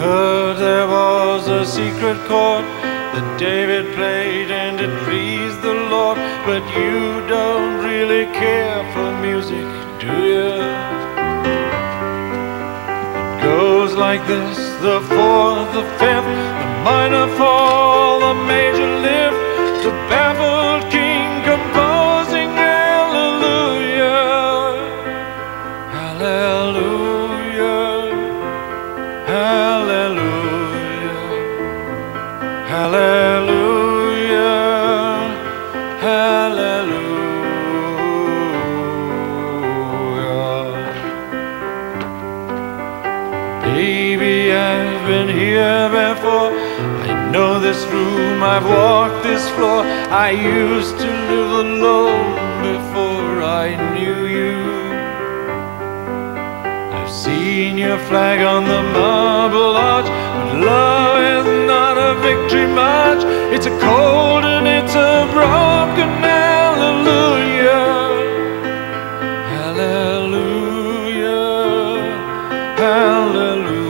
Heard there was a secret chord that David played and it pleased the Lord. But you don't really care for music, do you? It goes like this: the fourth, the fifth, the minor fall, the major lift, the baffled king composing hallelujah, hallelujah, hallelujah, hallelujah, hallelujah. Baby, I've been here before. I know this room, I've walked this floor. I used to live alone before I knew you. I've seen your flag on the marble arch, but love is not a victory march. It's a cold and it's a broken hallelujah, hallelujah, hallelujah.